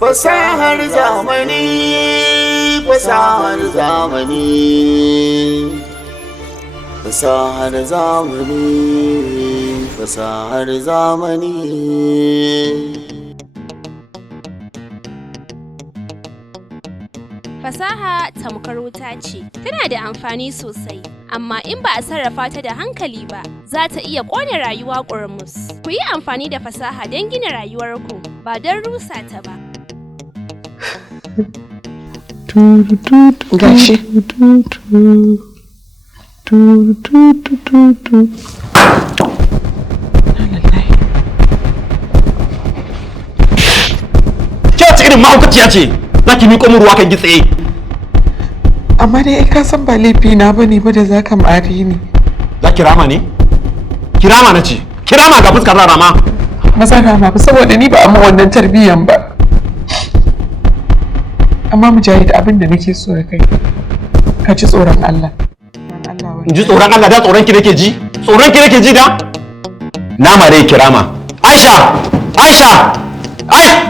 Fasahar zamani, fasahar zamani, fasahar zamani, fasahar zamani. Fasaha tamkar wuta ce, tana da amfani sosai, amma in ba a sarrafa ta da hankali ba, za ta iya ƙone rayuwa ƙurmus. Ku yi amfani da fasaha don gina rayuwarku, ba don rusa ta ba. Gashi. Ke irin mahaukaciya ce, za ki miƙo min ruwa kan gitse. Amma dai ka san ba laifi na bane ba da za ka mare ni. Za ki rama ne? Kirama na ce, kirama ga fuskar rama. Maza rama ba saboda ni ba amma wannan tarbiyyan ba. Amma Mujahid abin da nake so da kai, ka ji tsoron Allah. In ji tsoron Allah da tsoron ki nake ji? Tsoron ki nake ji da? Na mare kirama. Aisha! Aisha! Ai!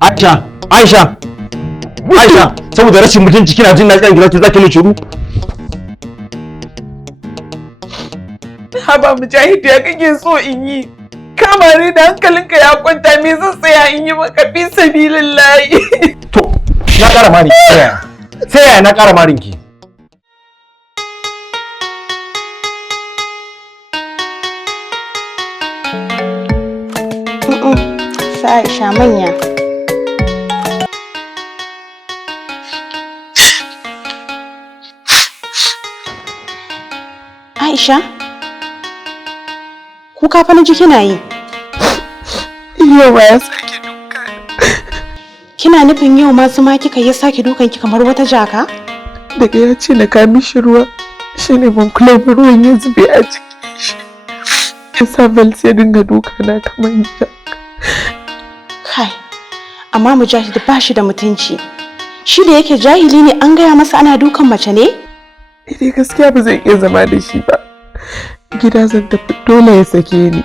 Aisha! Aisha! Aisha! Saboda rashin mutunci kina jin na tsayin gidanki zaki mu shiru? Haba Mujahid ya kake so in yi? Kama ne da hankalinka ya kwanta me zan tsaya in yi maka fi sabilillahi. To, na ƙara mari. Sai yaya na ƙara marin ki? Sa Aisha manya. Aisha? Kuka fa na ji kina yi. Yau ya sake duka. Kina nufin yau ma zuma kika yi sake dukan ki kamar wata jaka? Daga ya ce na ka mishi ruwa, shine ban kula ba ruwan ya zube a cikin shi. Ya sa bal sai dinga duka na kamar jaka. Kai, amma Mujahid ba shi da mutunci. Shi da yake jahili ne an gaya masa ana dukan mace ne? Dai gaskiya ba zan iya zama da shi ba. Gida zan tafi dole ya sake ni.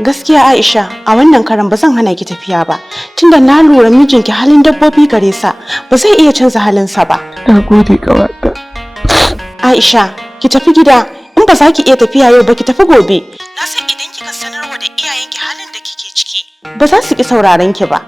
Gaskiya Aisha, a wannan karan ba zan hana ki tafiya ba. Tunda na lura mijinki halin dabbobi gare sa, ba zai iya canza halinsa ba. Na gode kawata. Aisha, ki tafi gida. In ba za ki iya tafiya yau ba ki tafi gobe. Na san idan kika sanarwa da iyayenki halin da kike ciki, ba za su ki sauraron ki ba.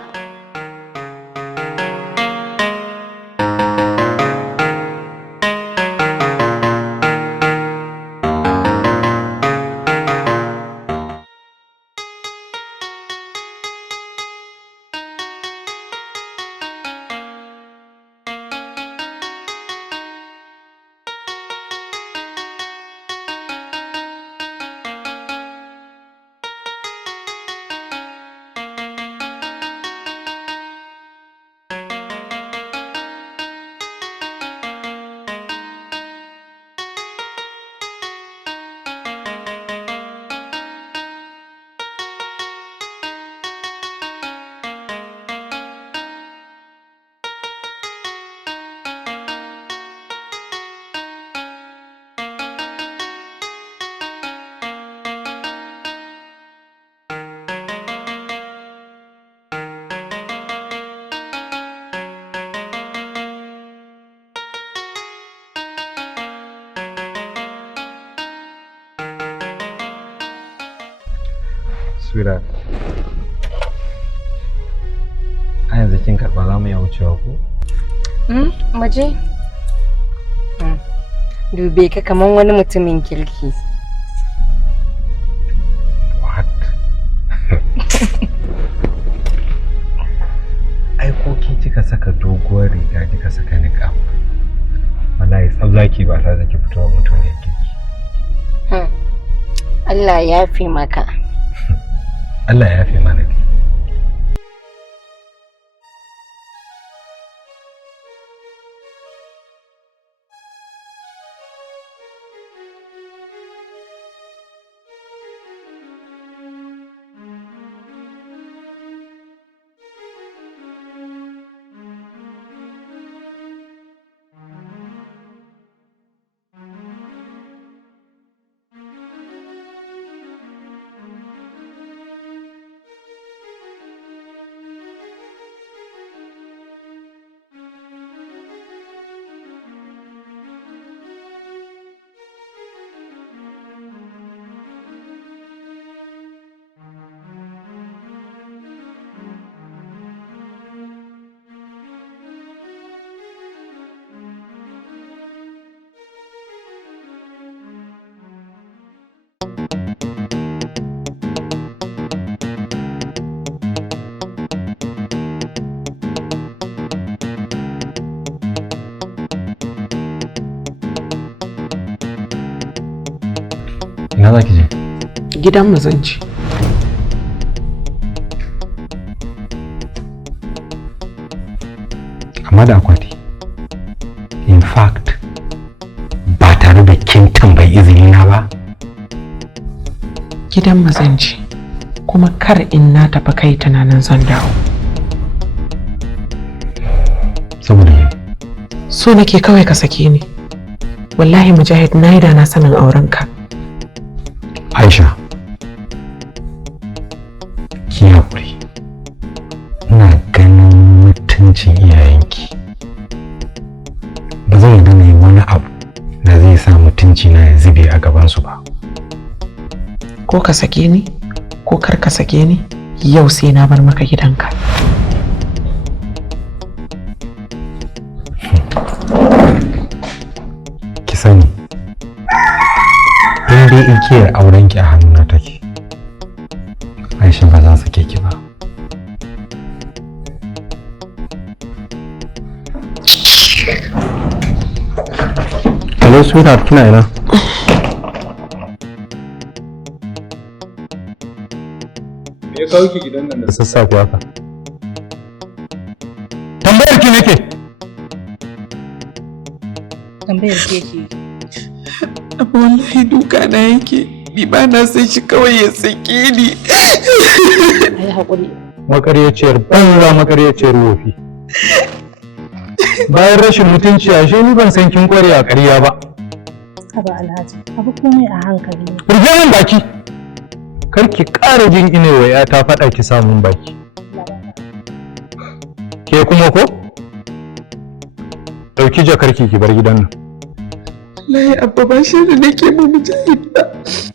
Sweetheart, a yanzu kin karɓa za mu iya wucewa ko? Maje? Dube ka kaman wani mutumin kirki. What? Ai ko ke kika saka doguwar riga kika saka niqab. Wallahi tsallaki ba ta zaki fitowa mutumin kirki. Allah ya fi maka. Allah ya fi mana. Ina za ki je? Gidanmu zan ci. Amma da akwati. In fact, ba tare da kin tambayi izini na ba. Gidanmu zan ci. Kuma kar in na tafi kai tunanin zan dawo. Saboda me? So nake kawai ka sake ni. Wallahi Mujahid, na yi da na sanin aurenka. Aisha, ki haƙuri. Ina ganin mutuncin iyayenki. Ba zan yarda na yi wani abu da zai sa mutunci na ya zube a gabansu ba. Ko ka sake ni, ko kar ka sake ni, yau sai na bar maka gidanka. Ki sani, in dai igiyar aurenki a hannuna take, Aisha ba za sake ki ba. Hello sweetheart, kina ina? Me ya kawo ki gidan nan da sassafe haka? Tambayar ki nake. Tambayar ke ke. Abu wallahi duka na yake. Ni ba na san shi kawai ya sake ni. Ai haƙuri. Makaryaciyar banza, makaryaciyar wofi. Bayan rashin mutunci ashe ni ban san kin kware a ƙarya ba. Haba Alhaji, abu komai a hankali. Rufe min baki. Kar ki ƙara jin inewa ya ta faɗa ki samun baki. Ke kuma ko? Ɗauki jakarki ki bar gidan nan. Wallahi abba ba shi da nake mu Mujahid ba.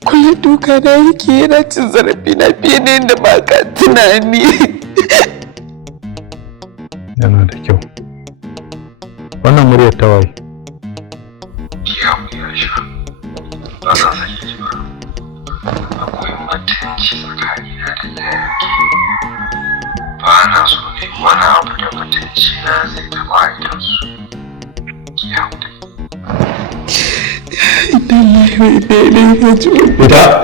Kullum duka na yake yana cin zarafi na fiye da yadda ba ka tunani. Yana da kyau. Wannan muryar ta waye. Ya sha. Ba za su yi ba. Akwai mutunci tsakanina da yayanki. Ba na so ne wani abu da mutunci na zai taɓa idansu. Ki haƙuri. Fita!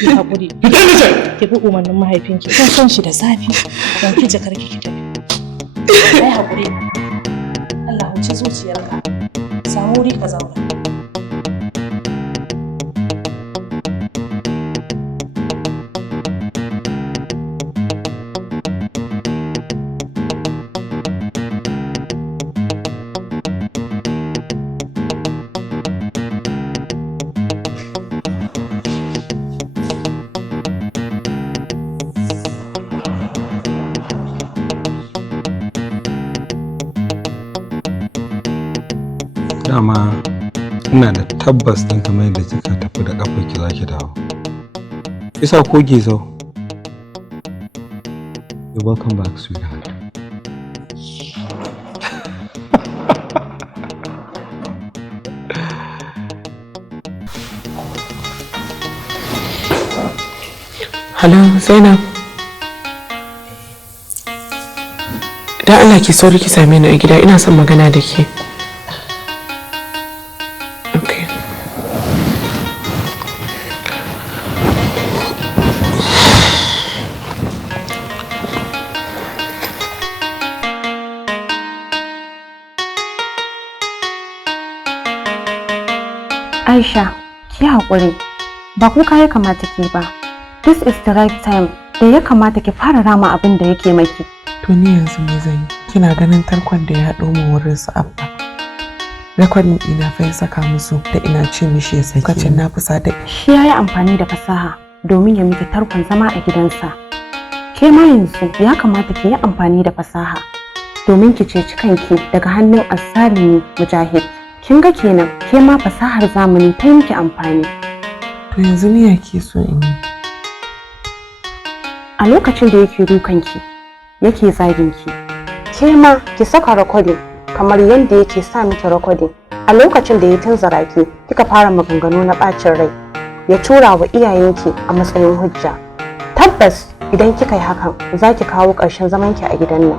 Ki haƙuri. Fita da can! Ki bi umarnin mahaifinki. Kin son shi da zafi. Don ki jakarki ki tafi. Ai haƙuri. Allah huci zuciyarka. Samu wuri ka zauna. Dama ina da tabbas ɗin kamar yadda kika tafi da ƙafar ki zaki dawo. Isa ko gizo? You're welcome back, sweetheart. Hello Zainab. Da Allah ki sauri ki same ni a gida, ina son magana da ke. Okay. Aisha, ki haƙuri. Ba kuka ya kamata ki ba. This is the right time da ya kamata ki fara rama abin da yake maki. To ni yanzu me zan yi? Kina ganin tarkon da ya haɗo mu wurin su abba. Rekodin ina fa ya saka musu da ina ce mishi ya saki. Kacin na fusa da Shi ya yi amfani da fasaha domin ya miki tarkon zama a gidansa. Ke ma yanzu ya kamata ki yi amfani da fasaha domin ki ceci kanki daga hannun azzalumi Mujahid. Kin ga kenan ke ma fasahar zamani ta miki amfani. to yanzu ni ya ke so in yi. A lokacin da yake dukanki, yake zaginki, ke ma ki saka rekodin kamar yadda yake sa miki rekodin. A lokacin da ya tunzura ki, kika fara maganganu na bacin rai, ya tura wa iyayenki a matsayin hujja. Tabbas idan kika yi hakan, za ki kawo ƙarshen zamanki a gidan nan.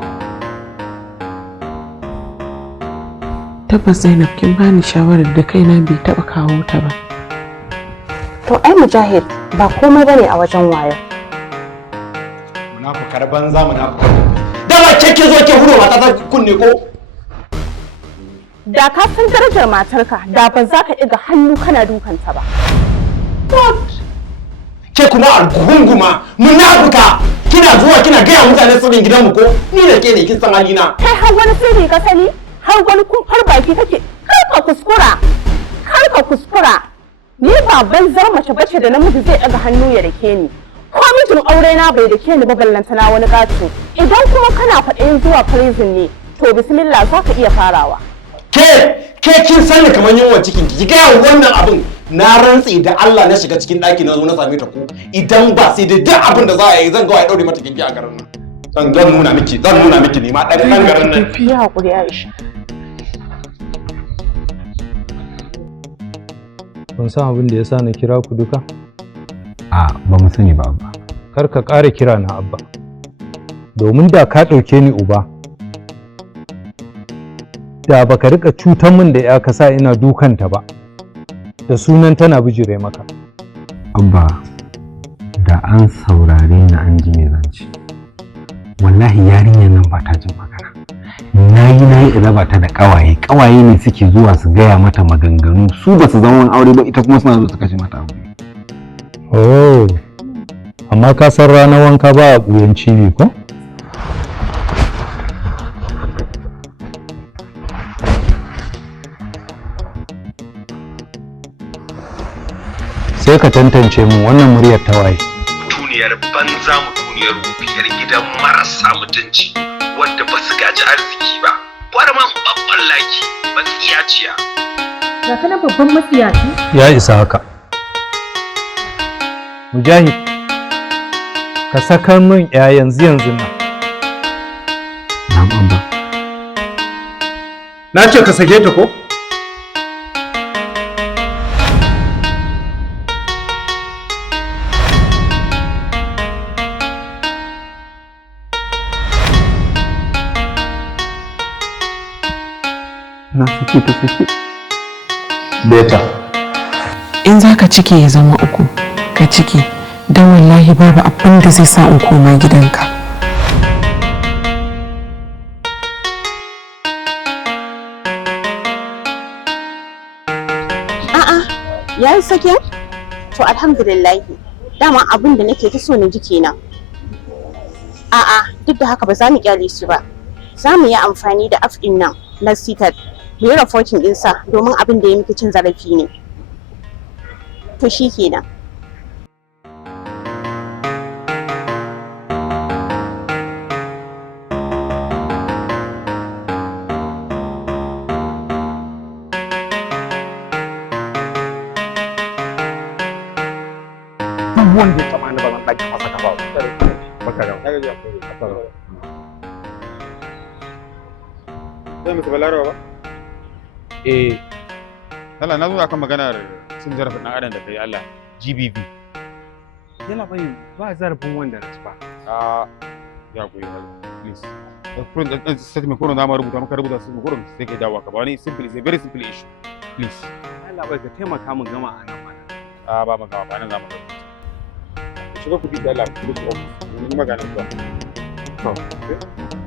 Tabbas Zainab kin bani shawarar da kaina bai taɓa kawo ta ba. To ai Mujahid ba komai bane a wajen wayo. Munafukar banza munafukar. Da ba kike zo ke huro mata ta kunne ko? Da ka san darajar matarka da ba za ka ɗiga hannu kana dukanta ba. Ke kuma algunguma munafuka kina zuwa kina gaya mutane sirrin gidanmu ko ni da ke ne kin san halina. Kai har wani sirri ka sani har wani kumfar baki kake kar ka kuskura ni ba banzar mace bace da namiji zai ɗaga hannu ya dake ni. Ko mijin aure na bai dake ni ba ballantana wani gato. Idan kuma kana faɗayin zuwa prison ne to bismillah za ka iya farawa. Ke kin sani kamar yunwa cikin ki ga wannan abin na rantsi da Allah na shiga cikin ɗaki na zo na same ta ko idan ba sai da duk abin da za a yi zan ga wai daure mata kinki a garin nan zan nuna miki ne ma dan garin nan ki hakuri Aisha. Kun san abin da yasa na kira ku duka? A ba mu sani ba abba. Kar ka ƙara kira na abba. Domin da ka ɗauke ni uba. Da baka rika cutar min da ya kasa ina dukanta ba. Da sunan tana bijire maka. Abba da an saurare ni an ji me zance. Wallahi yarinyar nan ba ta jin magana. Nayi raba ta da kawaye ne suke zuwa su gaya mata maganganu su ba su zama aure ba ita kuma suna zo su kashe mata aure. Oh, amma ka san ranar wanka ba a ɓuyan cibi ko? Sai ka tantance mu wannan muryar ta waye. Mutuniyar banza mutuniyar wufiyar gidan marasa mutunci wadda ba su gaji arziki ba. Gwada man babban laki matsiyaciya. Ga kana babban matsiyaci? Ya isa haka. Mujahid, ka saka min ya yanzu nan. Na'am abba. Na ce ka sake ta ko? Na sake ta sake. Beta. In za ka ciki ya zama uku, ka ciki, don wallahi babu abin da zai sa in koma gidanka. A'a, ya yi sake? To alhamdulillahi, dama abin da nake ta so na ji kenan. A'a, duk da haka ba za mu kyale su ba. Za mu yi amfani da app ɗin nan na sitat. Mu yi rahoton ɗinsa domin abin da ya miki cin zarafi ne. To shi kenan. Duk wanda ya taɓa ni ba zan ɗaki masa kafa ba. Baka da. Zai musu balarwa ba? Allah na zo akan maganar cin zarafin ɗan adam da kai Allah GBV. Yana bai ba zarafin wanda na ci ba. Ya koyi please. The statement ko na ma rubuta maka rubuta su ko sai kai dawo ka ba ni simple is a very simple issue. Please. Allah bai ka taimaka min gama a nan mana. Ba magana ba nan za mu rubuta. Shiga ku bi da Allah ku office. Ni magana ba. To.